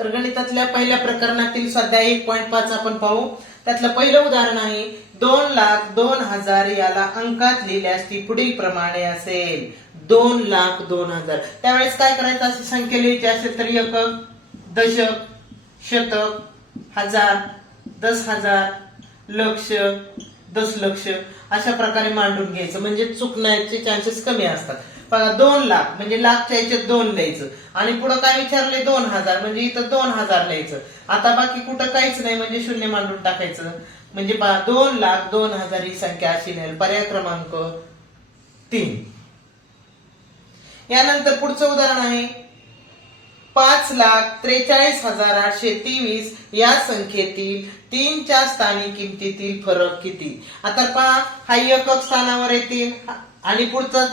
तर गणितातल्या पहिल्या प्रकरणातील सध्या एक पॉईंट पाच आपण पाहू. त्यातलं पहिलं उदाहरण आहे दोन लाख दोन हजार याला अंकात लिहिल्यास ती पुढील प्रमाणे असेल. दोन लाख दोन हजार. त्यावेळेस काय करायचं असं संख्या लिहायची असेल तर एकक दशक शतक हजार दस हजार लक्ष दशलक्ष अशा प्रकारे मांडून घ्यायचं. म्हणजे चुकण्याचे चान्सेस कमी असतात. बघा दोन लाख म्हणजे लाखच्या याच्यात दोन लिहायचं आणि पुढं काय विचारले? दोन हजार म्हणजे इथं दोन हजार लिहायचं आता बाकी कुठं काहीच नाही म्हणजे शून्य मांडून टाकायचं. म्हणजे दोन लाख दोन हजार ही संख्या अशी लिहिल पर्याय क्रमांक तीन. यानंतर पुढचं उदाहरण आहे. पाच लाख त्रेचाळीस हजार आठशे तेवीस या संख्येतील तीनच्या स्थानिक किमतीतील फरक किती? आता पहा हा एकक स्थानावर येतील. तीन आणि पुढचा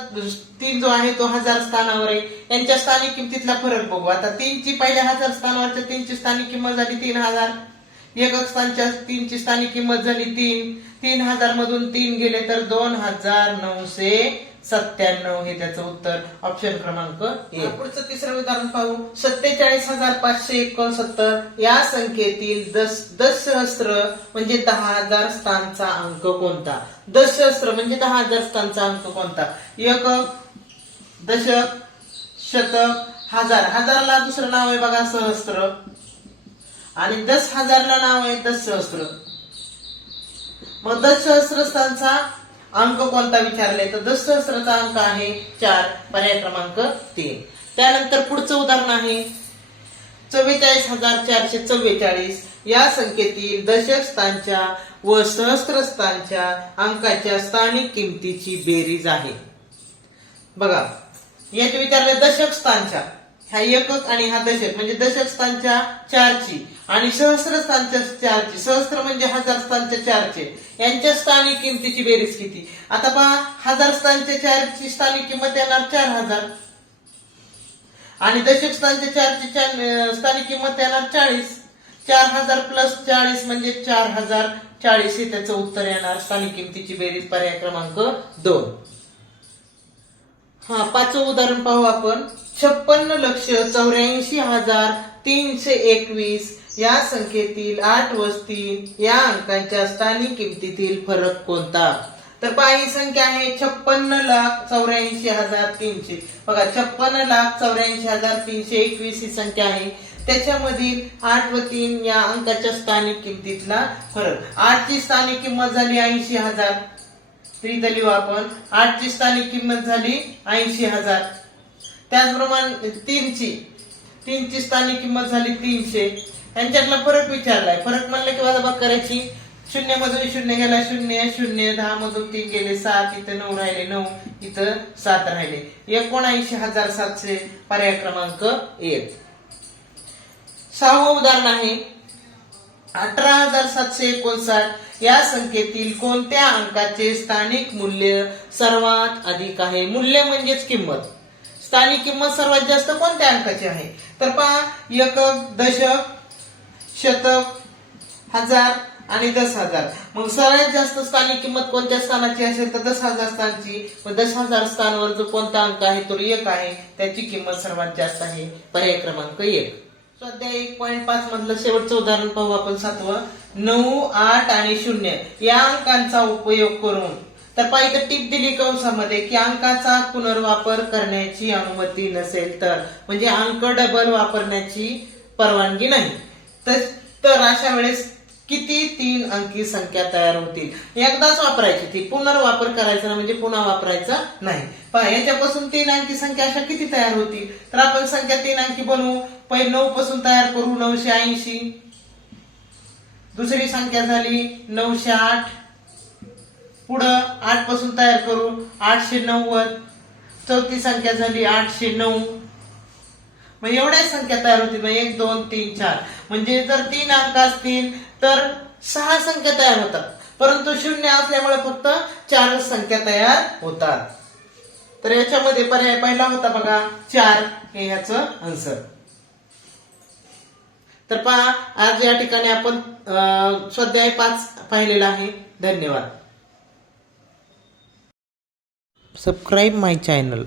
तीन जो आहे तो हजार स्थानावर आहे. यांच्या स्थानिक किमतीतला फरक बघू. आता तीनची पहिल्या हजार स्थानावरच्या तीनची स्थानिक किंमत झाली तीन हजार. एकक स्थानच्या तीनची स्थानिक किंमत झाली तीन. तीन हजार मधून तीन गेले तर दोन हजार नऊशे सत्त्याण्णव हे त्याचं उत्तर ऑप्शन क्रमांक एक. पुढचं तिसरं उदाहरण पाहू. सत्तेचाळीस हजार पाचशे एकोणसत्तर या संख्येतील दस सहस्त्र म्हणजे दहा हजार स्थानचा अंक कोणता? दशसहस्त्र म्हणजे दहा हजार स्थानचा अंक कोणता? एक दशक शतक हजार. हजारला दुसरं नाव आहे बघा सहस्त्र आणि दस हजारला नाव आहे दस सहस्त्र मग दस सहस्त्र स्थानचा अंक कोणता विचारले तर दस अंक आहे चार पर्याय क्रमांक तीन. त्यानंतर पुढचं उदाहरण आहे. चव्वेचाळीस हजार चारशे चव्वेचाळीस. या संख्येतील दशक स्थानच्या व सहस्त्र स्थानच्या अंकाच्या स्थानिक किमतीची बेरीज आहे. बघा यात विचारले दशक स्थानच्या. ह्या एकक आणि हा दशक. म्हणजे दशक स्थानच्या चारची. आणि सहस्र स्थानच्या चारची. सहस्त्र म्हणजे हजार स्थानच्या चारचे. यांच्या स्थानिक किमतीची बेरीज किती? आता पहा हजार स्थानच्या चारची स्थानिक किंमत येणार चार हजार. आणि दशक स्थानच्या चारची चार स्थानिक किंमत येणार चाळीस. चार हजार प्लस चाळीस म्हणजे चार हजार चाळीस. हे त्याचं उत्तर येणार. स्थानिक किमतीची बेरीज पर्याय क्रमांक दोन. हा पाचवं उदाहरण पाहू आपण. छप्पन्न लक्ष चौऱ्याऐंशी हजार तीनशे एकवीस या संख्येतील आठ वस्ती या अंकांच्या स्थानिक किमतीतील फरक कोणता? तर पाही संख्या आहे छप्पन्न लाख चौऱ्याऐंशी हजार तीनशे. बघा छप्पन्न लाख चौऱ्याऐंशी हजार तीनशे एकवीस ही संख्या आहे. त्याच्यामधील आठ व तीन या अंकाच्या स्थानिक किमतीतला फरक. आठची स्थानिक किंमत झाली ऐंशी हजार. त्रित आपण. आठची स्थानिक किंमत झाली ऐंशी हजार. त्याचप्रमाणे तीनची. तीनची स्थानिक किंमत झाली तीनशे. यांच्यातला फरक विचारलाय. फरक म्हणलं की बाबा करायची शून्य मधून शून्य गेला शून्य शून्य दहा मधून तीन गेले सात इथं नऊ राहिले नऊ इथं सात राहिले. एकोणऐंशी हजार सातशे पर्याय क्रमांक एक. सहावं उदाहरण आहे. अठरा हजार सातशे एकोणसाठ. या संख्येतील कोणत्या अंकाचे स्थानिक मूल्य सर्वात अधिक आहे? मूल्य म्हणजेच किंमत. स्थानिक किंमत सर्वात जास्त कोणत्या अंकाची आहे? तर पहा एकक दशक शतक हजार आणि दस हजार. मग सर्वात जास्त स्थानिक किंमत कोणत्या स्थानाची असेल तर दस हजार स्थानची. मग दस हजार स्थानावर जो कोणता अंक आहे तो एक आहे. त्याची किंमत सर्वात जास्त आहे. पर्याय क्रमांक एक. सध्या एक पॉईंट पाच मधलं शेवटचं उदाहरण पाहू आपण सातवं. नऊ आठ आणि शून्य. या अंकांचा उपयोग करून तर पाहिजे टीप दिली कंसामध्ये की अंकाचा पुनर्वापर करण्याची अनुमती नसेल तर. म्हणजे अंक डबल वापरण्याची परवानगी नाही. तर तर अशा वेळेस किती तीन अंकी संख्या तयार होतील? एकदाच वापरायची ती. पुनर्वापर करायचा म्हणजे पुन्हा वापरायचा नाही. पहा याच्यापासून तीन अंकी संख्या अशा किती तयार होतील? तर आपण संख्या तीन अंकी बनवू. पहिले नऊ पासून तयार करू नऊशे ऐंशी. दुसरी संख्या झाली नऊशे आठ. पुढं आठपासून तयार करू. आठशे नव्वद. चौथी संख्या झाली आठशे नऊ. मग एवढ्या संख्या तयार होतील मग एक दोन तीन चार. म्हणजे जर तीन अंक असतील तर सहा संख्या तयार होतात. परंतु शून्य असल्यामुळे फक्त चारच संख्या तयार होतात. तर याच्यामध्ये पर्याय पहिला होता बघा चार हे ह्याचं आन्सर तर पहा आज या ठिकाणी आपण स्वाध्याय पाच पाहिलेला आहे. धन्यवाद. सबस्क्राईब माय चॅनल